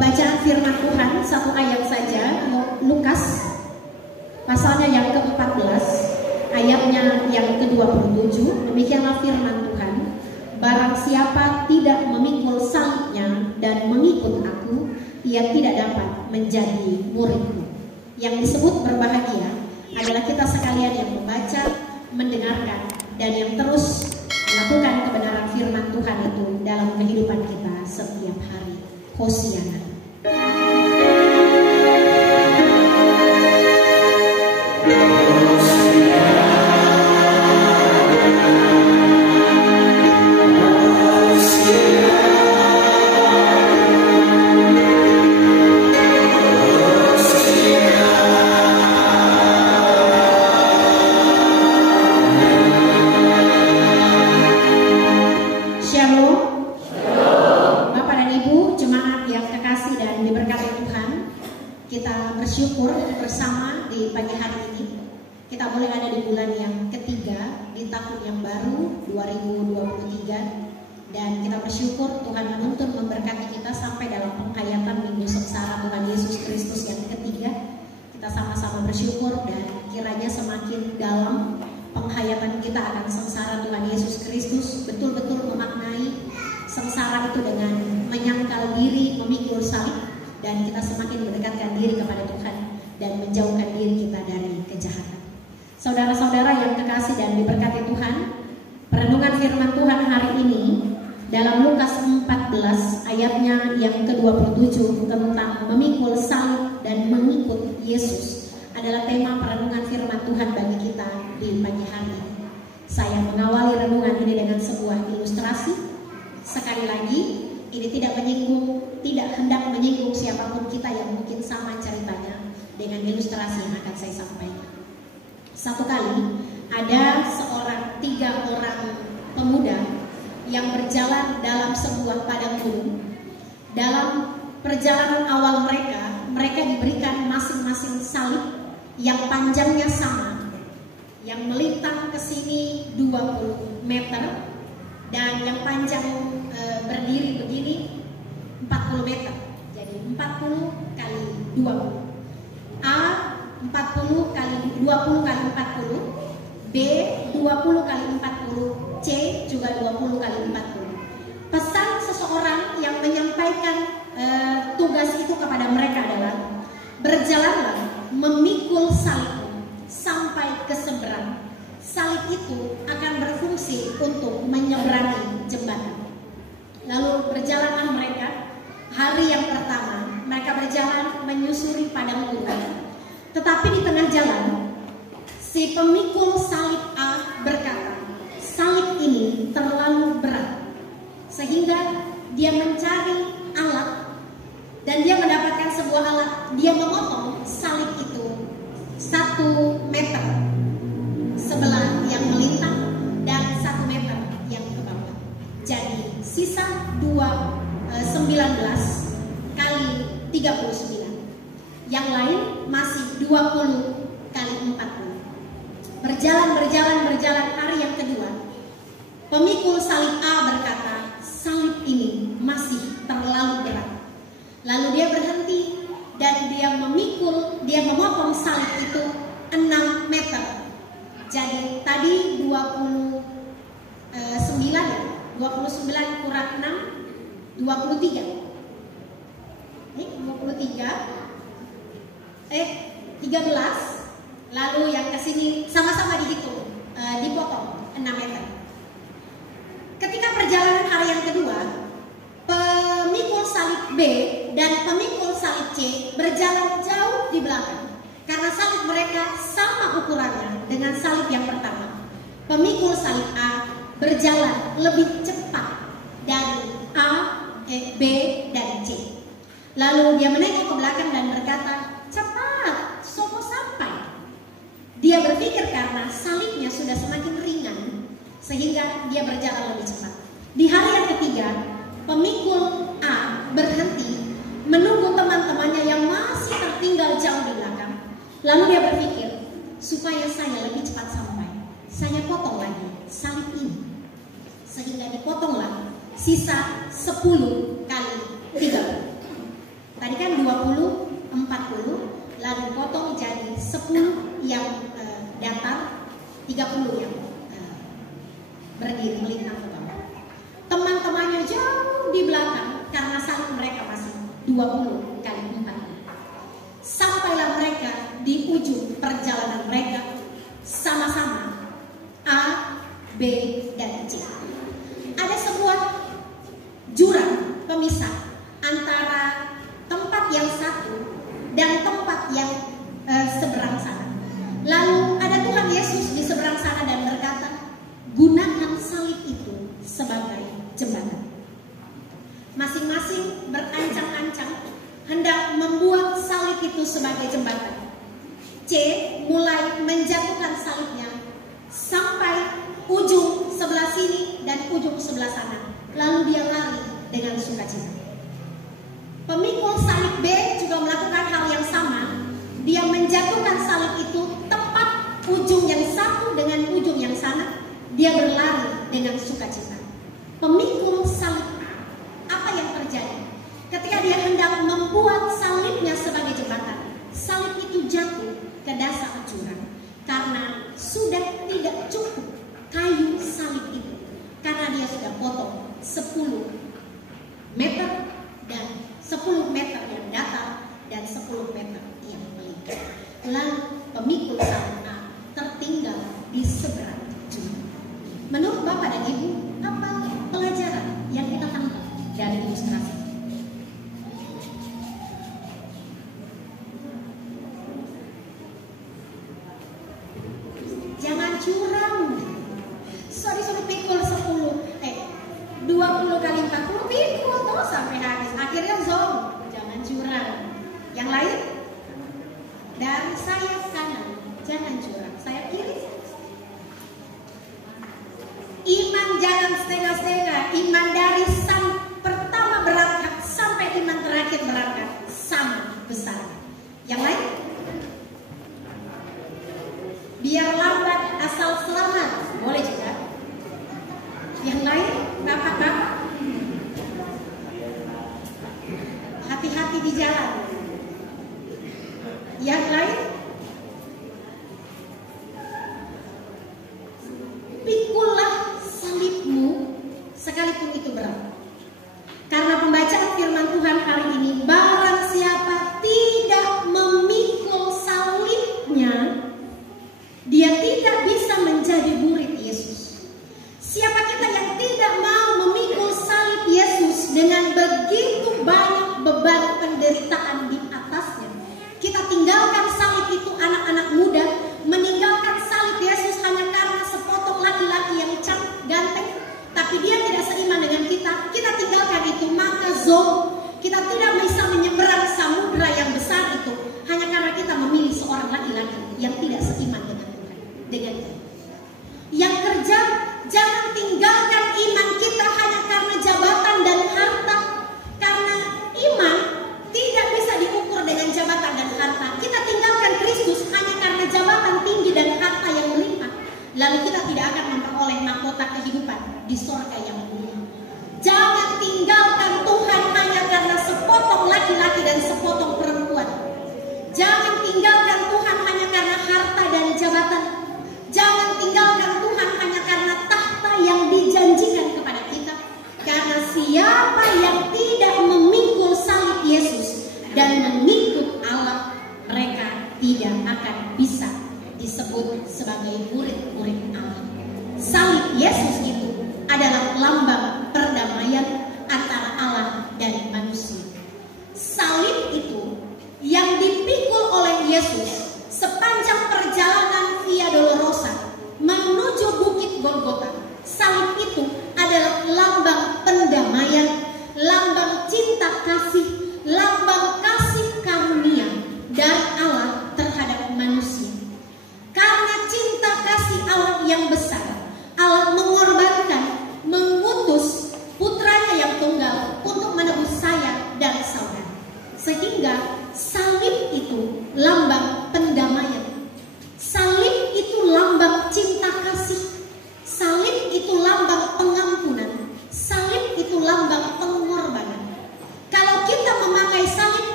pembacaan firman Tuhan satu ayat saja, Lukas pasalnya yang ke-14 ayatnya yang ke-27. Demikianlah firman Tuhan, barang siapa tidak memikul salibnya dan mengikut aku, ia tidak dapat menjadi muridku. Yang disebut berbahagia adalah kita sekalian yang membaca, mendengarkan, dan yang terus melakukan kebenaran firman Tuhan itu dalam kehidupan kita setiap hari. Hosiana. Bersyukur bersama di pagi hari ini kita boleh ada di bulan yang ketiga di tahun yang baru 2023, dan kita bersyukur Tuhan menuntun memberkati kita sampai dalam penghayatan minggu sengsara Tuhan Yesus Kristus yang ketiga. Kita sama-sama bersyukur dan kiranya semakin dalam penghayatan kita akan sengsara Tuhan Yesus Kristus, betul-betul memaknai sengsara itu dengan menyangkal diri, memikul salib, dan kita semakin mendekatkan diri kepada Tuhan dan menjauhkan diri kita dari kejahatan. Saudara-saudara yang kekasih dan diberkati Tuhan, perenungan firman Tuhan hari ini dalam Lukas 14 ayatnya yang ke-27 tentang memikul salib dan mengikut Yesus adalah tema perenungan firman Tuhan bagi kita di pagi hari ini. Saya mengawali renungan ini dengan sebuah ilustrasi. Sekali lagi, ini tidak hendak menyinggung siapapun kita yang mungkin sama ceritanya dengan ilustrasi yang akan saya sampaikan. Satu kali ada tiga orang pemuda yang berjalan dalam sebuah padang gunung. Dalam perjalanan awal mereka diberikan masing-masing salib yang panjangnya sama, yang melintang ke sini 20 meter dan yang panjang berdiri begini 40 meter. Jadi 40 kali 20. A 40 kali 20 kali 40, B 20 kali 40, C juga 20 kali 40. Pesan seseorang yang menyampaikan tugas itu kepada mereka adalah berjalanlah memikul salib sampai ke seberang. Salib itu akan berfungsi untuk menyeberangi jembatan. Lalu berjalanlah mereka. Hari yang pertama mereka berjalan menyusuri padang gurun. Tetapi di tengah jalan si pemikul salib A berkata, salib ini terlalu berat, sehingga dia mencari alat dan dia mendapatkan sebuah alat. Dia memotong salib itu 1 meter sebelah yang melintang dan 1 meter yang ke bawah. Jadi sisa 19 kali 39. Yang lain masih 20 kali 40. Berjalan hari yang kedua. Pemikul salib A berkata, salib ini masih terlalu berat. Lalu dia berhenti dan dia memotong salib itu 6 meter. Jadi tadi 29 kurang 6, 23. Ini 13. Lalu yang kesini sama-sama dihitung, dipotong 6 meter. Ketika perjalanan hari yang kedua, pemikul salib B dan pemikul salib C berjalan jauh di belakang karena salib mereka sama ukurannya dengan salib yang pertama. Pemikul salib A berjalan lebih cepat dari B dan C. Lalu dia menengok ke belakang dan berkata, cepat, sopo sampai. Dia berpikir karena salibnya sudah semakin ringan sehingga dia berjalan lebih cepat. Di hari yang ketiga, pemikul A berhenti menunggu teman-temannya yang masih tertinggal jauh di belakang. Lalu dia berpikir, supaya saya lebih cepat sampai, saya potong lagi salib ini. Sehingga dipotonglah sisa 10 kali 30. 30 yang berdiri melintang ke bawah. Teman-temannya jauh di belakang karena salib mereka masih 20 kali 4. Sampailah mereka di ujung perjalanan mereka sama-sama A, B, dan C. Ada sebuah jurang pemisah antara tempat yang satu dan tempat yang seberang sana. Lalu ada Tuhan Yesus di seberang sana dan berkata, gunakan salib itu sebagai jembatan. Masing-masing berancang-ancang hendak membuat salib itu sebagai jembatan. C mulai menjatuhkan salibnya sampai ujung sebelah sini dan ujung sebelah sana. Lalu dia lari dengan sukacita. Pemikul salib B juga melakukan hal yang sama. Dia menjatuhkan salib itu tepat ujung yang satu dengan ujung yang sana. Dia berlari dengan sukacita. Pemikul salib A, apa yang terjadi? Ketika dia hendak membuat salibnya sebagai jembatan, salib itu jatuh ke dasar jurang karena sudah tidak cukup kayu salib itu, karena dia sudah potong 10 meter dan 10 meter yang datar dan 10 meter yang melingkar. Lalu pemikul salib A tertinggal di seberang jurang. Menurut Bapak dan Ibu, apa pelajaran yang kita tangkap dari ilustrasi? Jangan curang. Sorry pikul 20 kali 40 pikul terus sampai habis. Akhirnya zong. Jangan curang. Yang lain? Dari sayap kanan, jangan curang. Sayap kiri. Iman jangan setengah-setengah. Iman dari pertama berangkat sampai iman terakhir berangkat sama besar. Yang lain? Biar lambat asal selamat. Boleh juga. Yang lain? Bapak-bapak? Hati-hati di jalan. Yang lain? Pikullah salibmu sekalipun itu berat. Karena pembacaan firman Tuhan hari ini, barang siapa tidak memikul salibnya, dia tidak bisa menjadi murid Yesus. Siapa kita yang tidak mau memikul salib Yesus dengan begitu banyak beban penderitaan di atasnya? Kita tinggalkan salib itu, anak-anak muda, meninggalkan salib Yesus hanya karena sepotong laki-laki yang ganteng, tapi dia tidak seiman dengan kita. Kita tinggalkan itu, maka kita tidak bisa menyeberang samudra yang besar itu hanya karena kita memilih seorang laki-laki yang tidak seiman dengan Tuhan, dengan kita. Yang kerja, jangan tinggalkan iman kita hanya karena jabatan dan harta. Karena iman tidak bisa diukur dengan jabatan dan harta. Kita tinggalkan Kristus hanya karena jabatan tinggi dan harta yang melimpah. Lalu kita tidak akan memperoleh mahkota kehidupan di surga yang mulia. Jangan tinggalkan Tuhan hanya karena sepotong laki-laki dan sepotong perempuan. Jangan tinggalkan Tuhan hanya karena harta dan jabatan. Jangan tinggalkan Tuhan hanya karena tahta yang dijanjikan kepada kita. Karena siapa yang tidak memikul salib Yesus dan mengikut Allah, mereka tidak akan bisa disebut sebagai murid-murid Allah. Salib Yesus itu adalah lambang perdamaian antara Allah dan manusia. Salib itu yang dipikul oleh Yesus sepanjang perjalanan Via Dolorosa menuju Bukit Golgota. Salib itu adalah lambang pendamaian, lambang cinta kasih, lambang kasih karunia dari Allah terhadap manusia. Karena cinta kasih Allah yang besar, Allah mengorbankan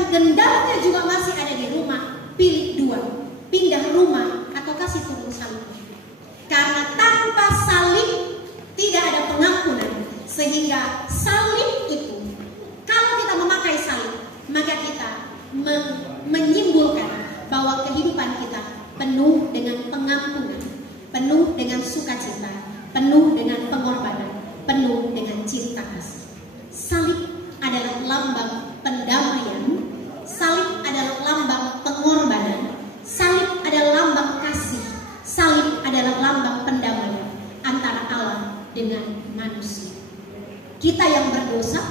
Tetapi dendamnya juga masih ada di rumah. Pilih dua, pindah rumah atau kasih turun salib. Karena tanpa salib tidak ada pengampunan. Sehingga salib itu, kalau kita memakai salib, maka kita menyimpulkan bahwa kehidupan kita penuh dengan pengampunan, penuh dengan sukacita, penuh dengan pengorbanan, penuh dengan cinta kasih. Salib adalah lambang pendamaian, salib adalah lambang pengorbanan, salib adalah lambang kasih, salib adalah lambang pendamaian antara Allah dengan manusia. Kita yang berdosa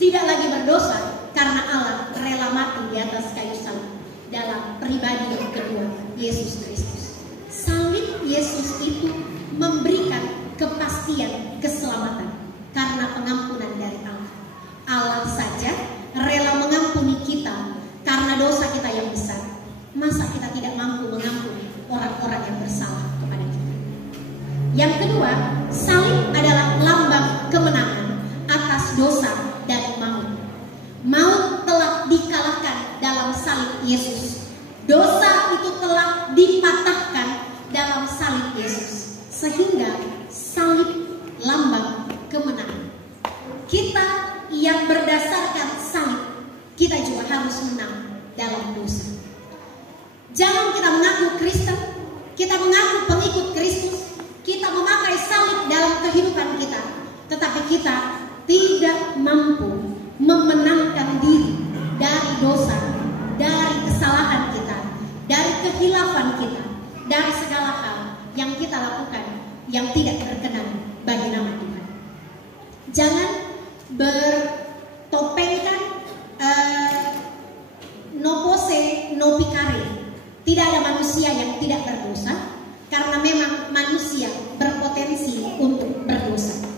tidak lagi berdosa karena Allah rela mati di atas kayu salib dalam pribadi yang kedua, Yesus Kristus. Salib Yesus itu memberikan kepastian keselamatan karena pengampunan dari Allah. Allah saja rela mengampuni kita karena dosa kita yang besar. Masa kita tidak mampu mengampuni orang-orang yang bersalah kepada kita? Yang kedua, salib adalah lambang kemenangan atas dosa dan maut. Maut telah dikalahkan dalam salib Yesus. Dosa itu telah dipatahkan dalam salib Yesus. Sehingga salib lambang kemenangan. Kita yang berdasarkan salib, kita juga harus menang dalam dosa. Jangan kita mengaku Kristen, kita mengaku pengikut Kristus, kita memakai salib dalam kehidupan kita, tetapi kita tidak mampu memenangkan diri dari dosa, dari kesalahan kita, dari kehilafan kita, dari segala hal yang kita lakukan yang tidak berkenan bagi nama Tuhan. Jangan bertopengkan no pose no picare. Tidak ada manusia yang tidak berdosa, karena memang manusia berpotensi untuk berdosa.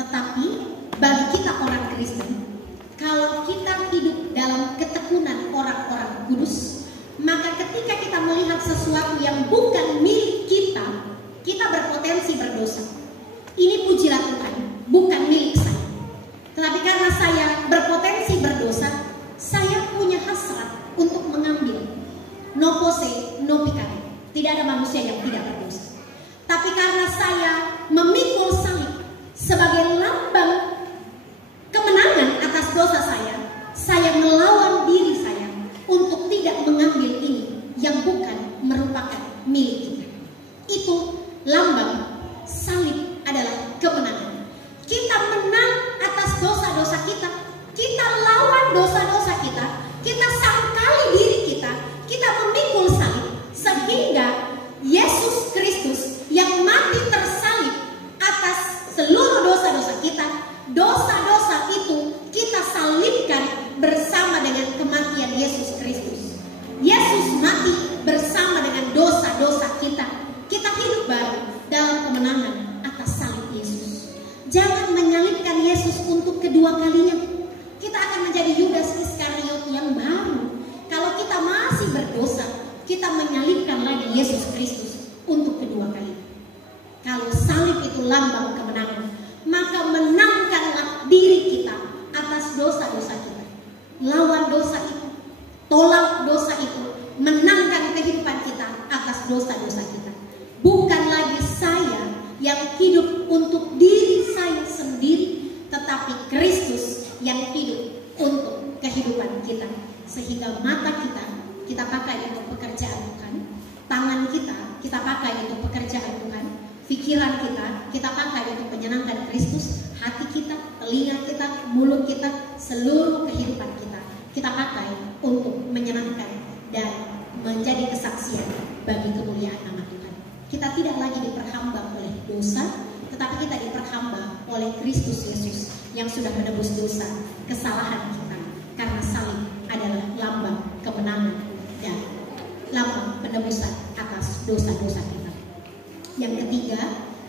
Tetapi bagi kita orang Kristen, kalau kita hidup dalam ketekunan orang-orang kudus, maka ketika kita melihat sesuatu yang bukan milik kita, kita berpotensi berdosa. Ini pujilah Tuhan, bukan milik saya. Tetapi karena saya berpotensi berdosa, saya punya hasrat untuk mengambil. No pose, no picare. Tidak ada manusia yang tidak berdosa. Tapi karena saya memikul salib sebagai lambang kemenangan atas dosa saya melawan diri saya untuk tidak mengambil ini yang bukan merupakan milik kita. Itu lambang salib adalah kemenangan. Kita menang atas dosa-dosa kita. Kita lawan dosa-dosa kita. Kita sangkali diri kita. Kita memikul salib sehingga Yesus Kristus yang mati tersalib atas seluruh dosa-dosa kita, dosa-dosa itu kita salibkan bersama dengan kematian Yesus Kristus. Yesus mati bersama dengan dosa-dosa kita. Kita hidup baru dalam kemenangan atas salib Yesus. Jangan menyalibkan Yesus untuk kedua kalinya. Kita akan menjadi Yudas Iskariot yang baru. Kalau kita masih berdosa, kita menyalibkan lagi Yesus Kristus untuk kedua kali. Kalau salib itu lambang kemenangan, maka menangkanlah diri kita atas dosa-dosa kita. Lawan dosa itu, tolak dosa itu, menangkan kehidupan kita atas dosa-dosa kita. Bukan lagi saya yang hidup untuk diri saya sendiri, tetapi Kristus yang hidup untuk kehidupan kita. Sehingga mata kita pakai untuk pekerjaan Tuhan, tangan kita pakai untuk pekerjaan Tuhan, pikiran kita pakai untuk menyenangkan Kristus, hati kita, telinga kita, mulut kita, seluruh kehidupan kita pakai untuk menyenangkan dan menjadi kesaksian bagi kemuliaan nama Tuhan. Kita tidak lagi diperhamba oleh dosa, tetapi kita diperhamba oleh Kristus Yesus yang sudah menebus dosa, kesalahan kita, karena salib adalah lambang kemenangan dan lambang penebusan atas dosa-dosa kita. Yang ketiga,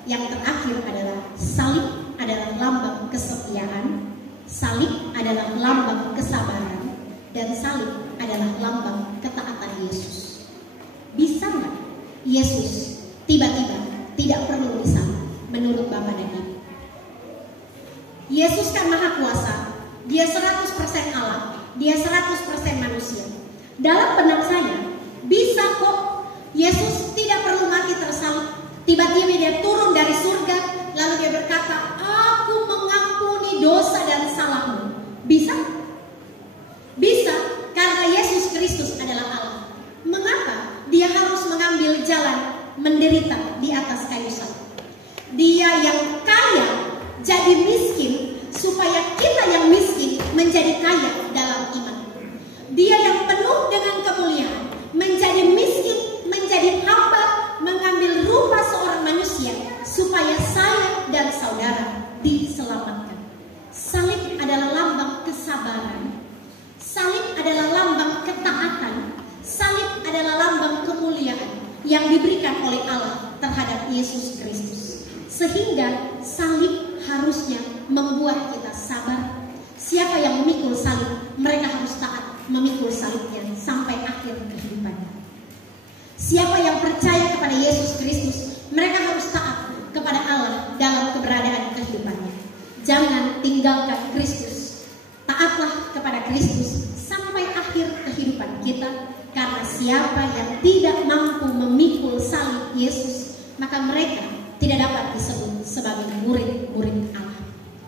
yang terakhir adalah salib adalah lambang kesetiaan, salib adalah lambang kesabaran, dan salib adalah lambang ketaatan Yesus. Bisa nggak Yesus tiba-tiba tidak perlu disalib menurut Bapa dan Ibu? Yesus kan maha kuasa, dia 100% Allah, dia 100% manusia. Dalam benak saya, bisa kok Yesus tidak perlu mati tersalib. Tiba-tiba dia turun dari surga, lalu dia berkata, aku mengampuni dosa dan salahmu. Bisa? Bisa, karena Yesus Kristus adalah Allah. Mengapa dia harus mengambil jalan menderita di atas kayu salib? Dia yang kaya jadi miskin supaya kita yang miskin menjadi kaya dalam iman. Dia yang penuh dengan kemuliaan menjadi miskin, menjadi hamba, mengambil rupa seorang manusia supaya saya dan saudara diselamatkan. Salib adalah lambang kesabaran. Salib adalah lambang ketaatan. Salib adalah lambang kemuliaan yang diberikan oleh Allah terhadap Yesus Kristus. Sehingga salib harusnya membuat kita sabar. Siapa yang memikul salib, mereka harus taat memikul salibnya sampai akhir kehidupannya. Siapa yang percaya kepada Yesus Kristus, mereka harus taat kepada Allah dalam keberadaan kehidupannya. Jangan tinggalkan Kristus. Taatlah kepada Kristus sampai akhir kehidupan kita. Karena siapa yang tidak mampu memikul salib Yesus, maka mereka tidak dapat disebut sebagai murid-murid Allah.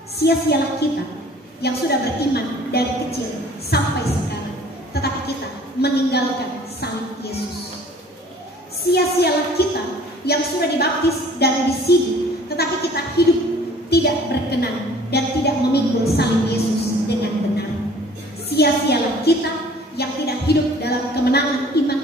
Sia-sialah kita yang sudah beriman dari kecil sampai sekarang, tetapi kita meninggalkan salib Yesus. Sia-sialah kita yang sudah dibaptis dan disidi, tetapi kita hidup tidak berkenan dan tidak memikul salib Yesus dengan benar. Sia-sialah kita yang tidak hidup dalam kemenangan iman,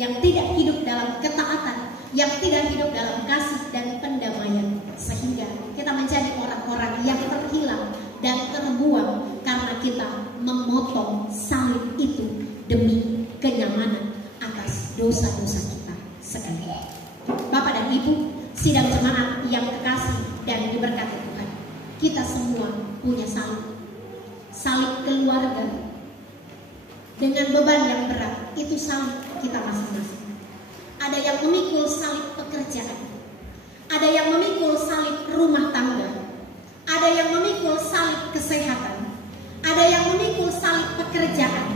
yang tidak hidup dalam ketaatan, yang tidak hidup dalam kasih dan pendamaian, sehingga kita menjadi orang-orang yang terhilang dan terbuang karena kita memotong salib itu demi kenyamanan atas dosa-dosa kita sekalian. Bapak dan Ibu, sidang jemaat yang kekasih dan diberkati Tuhan, kita semua punya salib. Salib keluarga dengan beban yang berat, itu salib kita masing-masing. Ada yang memikul salib pekerjaan, ada yang memikul salib rumah tangga, ada yang memikul salib kesehatan, ada yang memikul salib pekerjaan,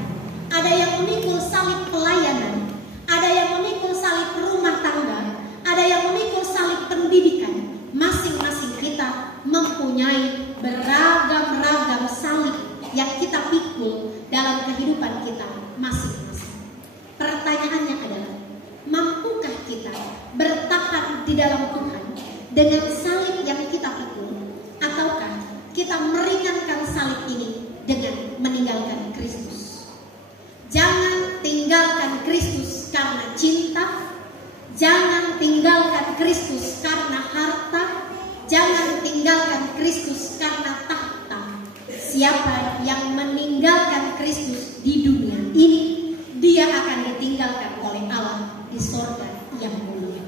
ada yang memikul salib pelayanan, ada yang memikul salib rumah tangga, ada yang memikul salib pendidikan. Masing-masing kita mempunyai beragam-ragam salib yang kita pikul dalam kehidupan kita masing-masing. Pertanyaannya adalah, mampukah kita bertahan di dalam Tuhan dengan salib yang kita pikul, ataukah kita meringankan salib ini dengan meninggalkan Kristus? Jangan tinggalkan Kristus karena cinta, jangan tinggalkan Kristus karena harta, jangan tinggalkan Kristus karena tahta. Siapa yang meninggalkan Kristus di dunia ini, dia akan ditinggalkan oleh Allah di sorga yang mulia.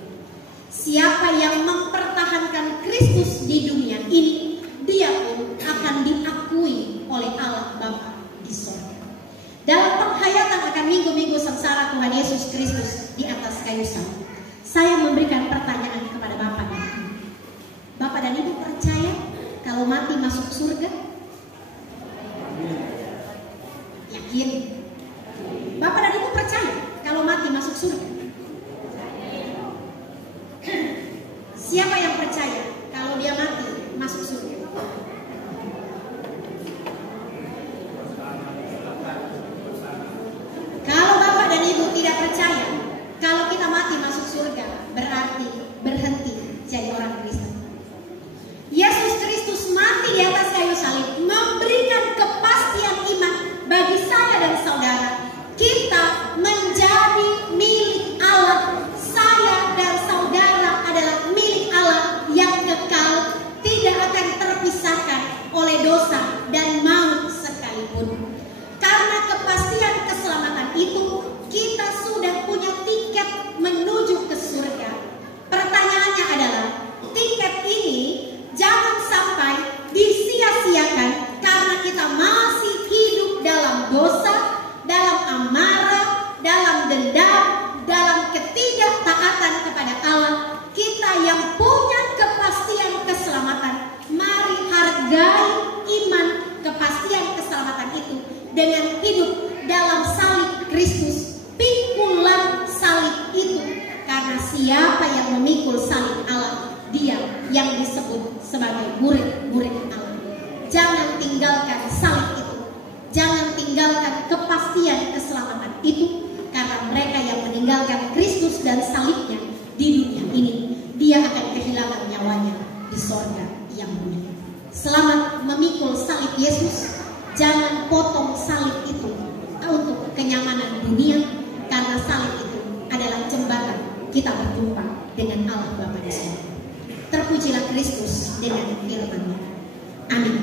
Siapa yang mempertahankan Kristus di dunia ini, dia pun akan diakui oleh Allah Bapa di sorga. Dalam penghayatan akan minggu-minggu sengsara Tuhan Yesus Kristus di atas kayu salib, saya memberikan pertanyaan kepada Bapak dan Ibu. Bapak dan Ibu percaya kalau mati masuk surga? Yakin? Bapak dan Ibu percaya kalau mati masuk surga? Siapa yang percaya kalau dia mati masuk surga? Kalau Bapak dan Ibu tidak percaya kalau kita mati masuk surga, berarti berhenti jadi orang Kristen. Yesus Kristus mati di atas kayu salib memberikan kepastian iman bagi saya dan saudara. Kita menjadi milik Allah. Saya dan saudara adalah milik Allah yang kekal, tidak akan terpisahkan oleh dosa dan maut sekalipun. Karena kepastian keselamatan itu, kita sudah punya tiket menuju ke surga. Pertanyaannya adalah, tiket ini jangan sampai disia-siakan karena kita masih hidup dalam dosa, dalam amarah, dalam dendam, dalam ketidaktaatan kepada Allah. Kita yang punya kepastian keselamatan, mari hargai iman kepastian keselamatan itu dengan hidup terpujilah Kristus dengan firman-Nya. Amin.